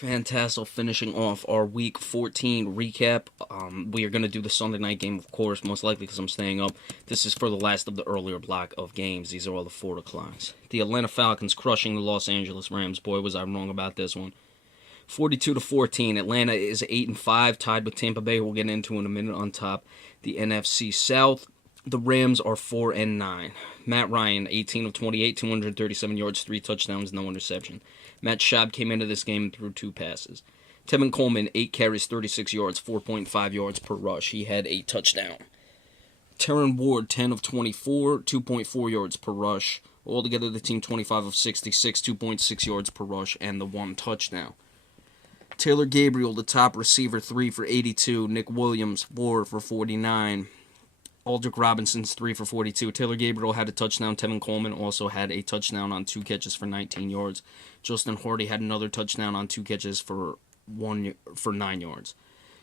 Fantastic finishing off our Week 14 recap. We are going to do the Sunday night game, of course, most likely because I'm staying up. This is for the last of the earlier block of games. These are all the 4 o'clocks. The Atlanta Falcons crushing the Los Angeles Rams. Boy, was I wrong about this one. 42-14. Atlanta is 8-5, tied with Tampa Bay, who we'll get into in a minute on top. The NFC South. The Rams are 4-9. Matt Ryan, 18 of 28, 237 yards, 3 touchdowns, no interception. Matt Schaub came into this game and threw 2 passes. Tevin Coleman, 8 carries, 36 yards, 4.5 yards per rush. He had a touchdown. Terran Ward, 10 of 24, 2.4 yards per rush. Altogether, the team 25 of 66, 2.6 yards per rush, and the 1 touchdown. Taylor Gabriel, the top receiver, 3 for 82. Nick Williams, 4 for 49. Aldrick Robinson's 3 for 42. Taylor Gabriel had a touchdown. Tevin Coleman also had a touchdown on 2 catches for 19 yards. Justin Hardy had another touchdown on 2 catches for 9 yards.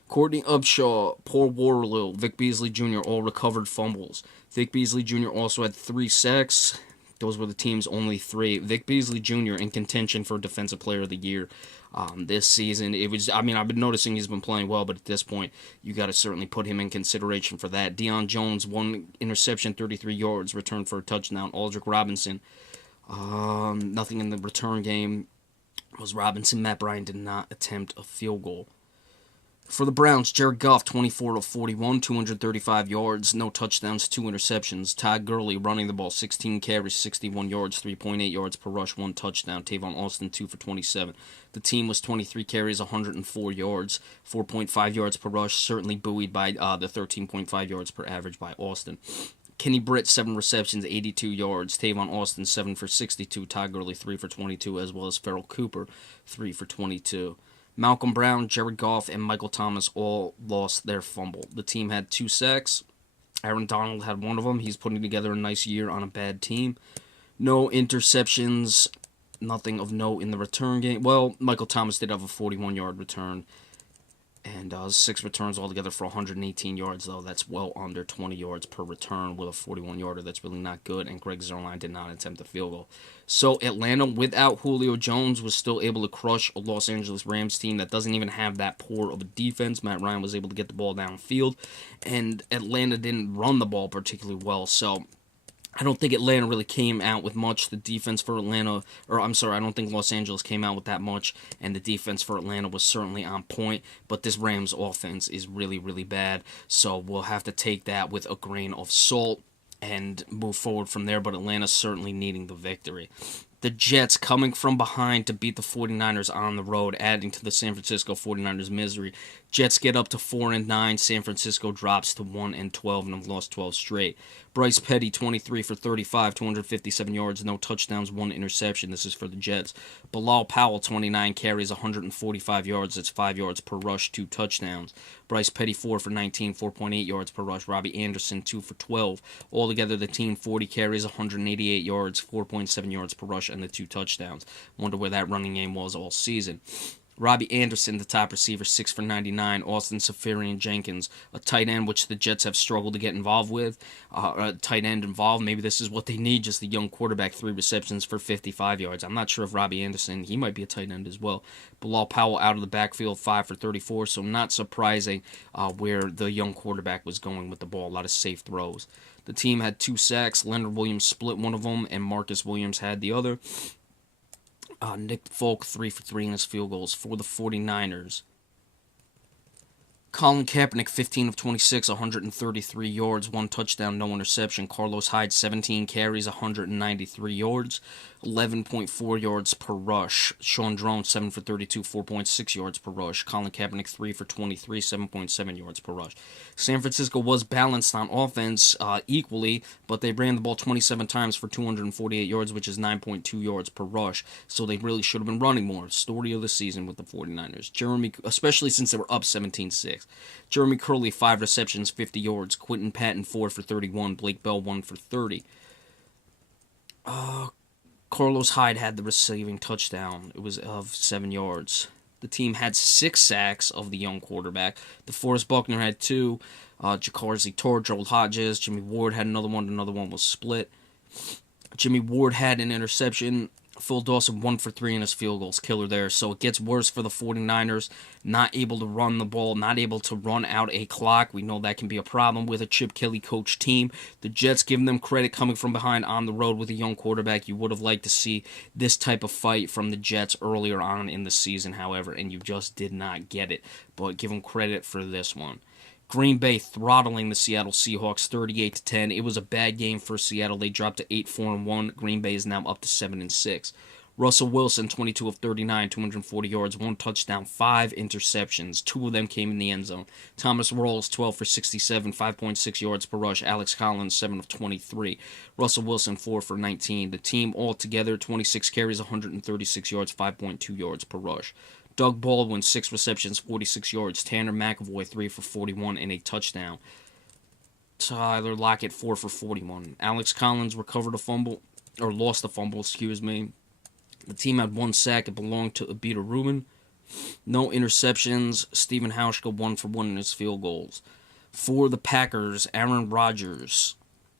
Courtney Upshaw, Paul Warlill, Vic Beasley Jr. all recovered fumbles. Vic Beasley Jr. also had 3 sacks. Those were the team's only 3. Vic Beasley Jr. in contention for Defensive Player of the Year this season. I've been noticing he's been playing well, but at this point, you got to certainly put him in consideration for that. Deion Jones, 1 interception, 33 yards, returned for a touchdown. Aldrick Robinson, nothing in the return game was Robinson. Matt Bryant did not attempt a field goal. For the Browns, Jared Goff, 24 of 41, 235 yards, no touchdowns, 2 interceptions. Todd Gurley running the ball, 16 carries, 61 yards, 3.8 yards per rush, 1 touchdown. Tavon Austin, 2 for 27. The team was 23 carries, 104 yards, 4.5 yards per rush, certainly buoyed by the 13.5 yards per average by Austin. Kenny Britt, 7 receptions, 82 yards. Tavon Austin, 7 for 62. Todd Gurley, 3 for 22, as well as Farrell Cooper, 3 for 22. Malcolm Brown, Jared Goff, and Michael Thomas all lost their fumble. The team had 2 sacks. Aaron Donald had 1 of them. He's putting together a nice year on a bad team. No interceptions, nothing of note in the return game. Well, Michael Thomas did have a 41-yard return, and 6 returns altogether for 118 yards, though. That's well under 20 yards per return with a 41-yarder. That's really not good, and Greg Zuerlein did not attempt a field goal. So Atlanta, without Julio Jones, was still able to crush a Los Angeles Rams team that doesn't even have that poor of a defense. Matt Ryan was able to get the ball downfield, and Atlanta didn't run the ball particularly well, so I don't think Atlanta really came out with much. The defense for Atlanta, I don't think Los Angeles came out with that much, and the defense for Atlanta was certainly on point, but this Rams offense is really, really bad, so we'll have to take that with a grain of salt and move forward from there, but Atlanta's certainly needing the victory. The Jets coming from behind to beat the 49ers on the road, adding to the San Francisco 49ers misery. Jets get up to 4-9. San Francisco drops to 1-12 and have lost 12 straight. Bryce Petty, 23 for 35, 257 yards, no touchdowns, 1 interception. This is for the Jets. Bilal Powell, 29 carries, 145 yards. That's 5 yards per rush, 2 touchdowns. Bryce Petty, 4 for 19, 4.8 yards per rush. Robbie Anderson, 2 for 12. Altogether, the team 40 carries, 188 yards, 4.7 yards per rush, and the 2 touchdowns. Wonder where that running game was all season. Robbie Anderson, the top receiver, 6 for 99. Austin Seferian-Jenkins, a tight end, which the Jets have struggled to get involved with. A tight end involved. Maybe this is what they need, just a young quarterback, 3 receptions for 55 yards. I'm not sure if Robbie Anderson, he might be a tight end as well. Bilal Powell out of the backfield, 5 for 34, so not surprising where the young quarterback was going with the ball. A lot of safe throws. The team had 2 sacks. Leonard Williams split one of them, and Marcus Williams had the other. Nick Folk, 3 for 3 in his field goals for the 49ers. Colin Kaepernick, 15 of 26, 133 yards, 1 touchdown, no interception. Carlos Hyde, 17 carries, 193 yards, 11.4 yards per rush. Sean Drone, 7 for 32, 4.6 yards per rush. Colin Kaepernick, 3 for 23, 7.7 yards per rush. San Francisco was balanced on offense equally, but they ran the ball 27 times for 248 yards, which is 9.2 yards per rush. So they really should have been running more. Story of the season with the 49ers. Especially since they were up 17-6. Jeremy Curley, 5 receptions, 50 yards. Quentin Patton, 4 for 31. Blake Bell, 1 for 30. Carlos Hyde had the receiving touchdown. It was of 7 yards. The team had 6 sacks of the young quarterback. DeForest Buckner had 2. Jacarzy Tor, Joel Hodges, Jimmy Ward had another one. Another one was split. Jimmy Ward had an interception. Phil Dawson 1 for 3 in his field goals, killer there. So it gets worse for the 49ers, not able to run the ball, not able to run out a clock. We know that can be a problem with a Chip Kelly coach team. The Jets giving them credit coming from behind on the road with a young quarterback. You would have liked to see this type of fight from the Jets earlier on in the season, however, and you just did not get it. But give them credit for this one. Green Bay throttling the Seattle Seahawks 38-10. It was a bad game for Seattle. They dropped to 8-4-1. Green Bay is now up to 7-6. Russell Wilson 22 of 39, 240 yards, 1 touchdown, 5 interceptions. 2 of them came in the end zone. Thomas Rawls 12 for 67, 5.6 yards per rush. Alex Collins 7 of 23. Russell Wilson 4 for 19. The team altogether 26 carries, 136 yards, 5.2 yards per rush. Doug Baldwin, 6 receptions, 46 yards. Tanner McAvoy, 3 for 41 and a touchdown. Tyler Lockett, 4 for 41. Alex Collins recovered a fumble, or lost a fumble, excuse me. The team had 1 sack. It belonged to Abita Rubin. No interceptions. Stephen Hauschka, 1 for 1 in his field goals. For the Packers, Aaron Rodgers,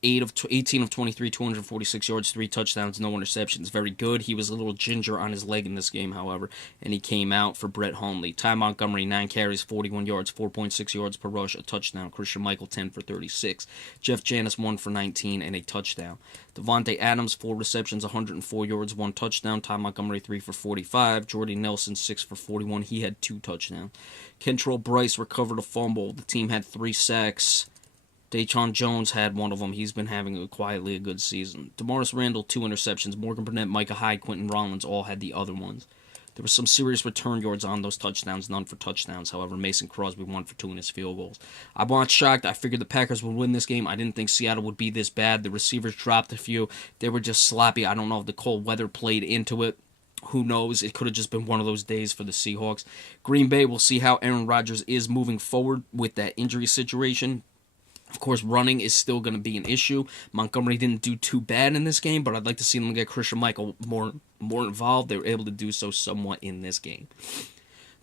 18 of 23, 246 yards, 3 touchdowns, no interceptions. Very good. He was a little ginger on his leg in this game, however, and he came out for Brett Hundley. Ty Montgomery, 9 carries, 41 yards, 4.6 yards per rush, a touchdown. Christian Michael, 10 for 36. Jeff Janis, 1 for 19 and a touchdown. Devontae Adams, 4 receptions, 104 yards, 1 touchdown. Ty Montgomery, 3 for 45. Jordy Nelson, 6 for 41. He had 2 touchdowns. Kentrell Bryce recovered a fumble. The team had 3 sacks. Dayton Jones had 1 of them. He's been having quietly a good season. DeMaurice Randall, 2 interceptions. Morgan Burnett, Micah Hyde, Quentin Rollins all had the other ones. There were some serious return yards on those touchdowns, none for touchdowns. However, Mason Crosby 1 for 2 in his field goals. I'm not shocked. I figured the Packers would win this game. I didn't think Seattle would be this bad. The receivers dropped a few. They were just sloppy. I don't know if the cold weather played into it. Who knows? It could have just been one of those days for the Seahawks. Green Bay, we'll see how Aaron Rodgers is moving forward with that injury situation. Of course, running is still going to be an issue. Montgomery didn't do too bad in this game, but I'd like to see them get Christian Michael more involved. They were able to do so somewhat in this game.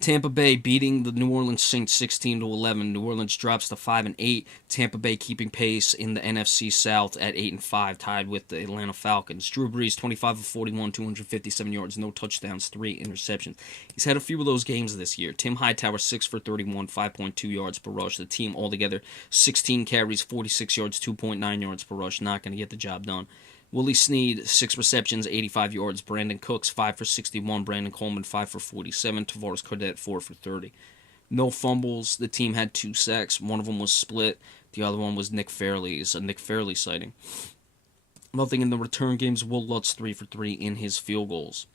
Tampa Bay beating the New Orleans Saints 16-11. New Orleans drops to 5-8. Tampa Bay keeping pace in the NFC South at 8-5, tied with the Atlanta Falcons. Drew Brees 25 of 41, 257 yards, no touchdowns, 3 interceptions. He's had a few of those games this year. Tim Hightower 6 for 31, 5.2 yards per rush. The team altogether 16 carries, 46 yards, 2.9 yards per rush. Not going to get the job done. Willie Snead, 6 receptions, 85 yards. Brandon Cooks, 5 for 61. Brandon Coleman, 5 for 47. Tavares Cadet, 4 for 30. No fumbles. The team had 2 sacks. One of them was split. The other one was Nick Fairley. It's a Nick Fairley sighting. Nothing in the return games. Will Lutz, 3 for 3 in his field goals.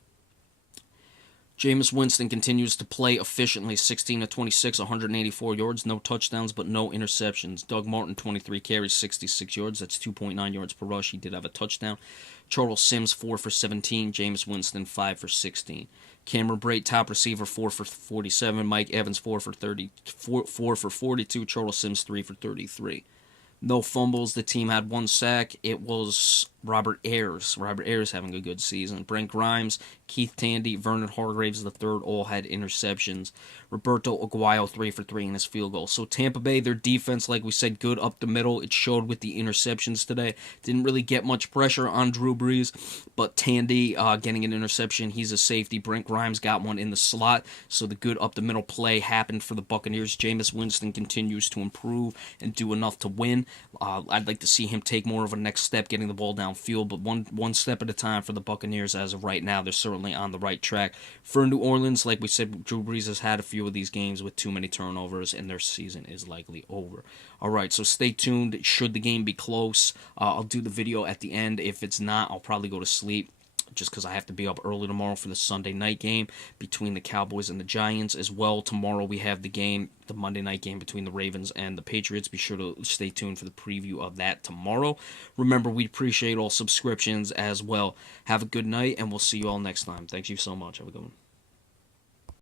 Jameis Winston continues to play efficiently, 16 of 26, 184 yards, no touchdowns, but no interceptions. Doug Martin, 23 carries, 66 yards. That's 2.9 yards per rush. He did have a touchdown. Charles Sims, 4 for 17. Jameis Winston, 5 for 16. Cameron Brate, top receiver, 4 for 47. Mike Evans, 4 for 42. Charles Sims, 3 for 33. No fumbles. The team had 1 sack. It was Robert Ayers. Robert Ayers having a good season. Brent Grimes, Keith Tandy, Vernon Hargraves III all had interceptions. Roberto Aguayo 3 for 3 in his field goal. So Tampa Bay, their defense, like we said, good up the middle. It showed with the interceptions today. Didn't really get much pressure on Drew Brees, but Tandy getting an interception. He's a safety. Brent Grimes got one in the slot. So the good up the middle play happened for the Buccaneers. Jameis Winston continues to improve and do enough to win. I'd like to see him take more of a next step getting the ball downfield, but one step at a time for the Buccaneers as of right now. They're certainly on the right track. For New Orleans, like we said, Drew Brees has had a few of these games with too many turnovers, and their season is likely over. All right, so stay tuned. Should the game be close, I'll do the video at the end. If it's not, I'll probably go to sleep, just because I have to be up early tomorrow for the Sunday night game between the Cowboys and the Giants. As well, tomorrow we have the Monday night game between the Ravens and the Patriots. Be sure to stay tuned for the preview of that tomorrow. Remember, we appreciate all subscriptions as well. Have a good night, and we'll see you all next time. Thank you so much. Have a good one.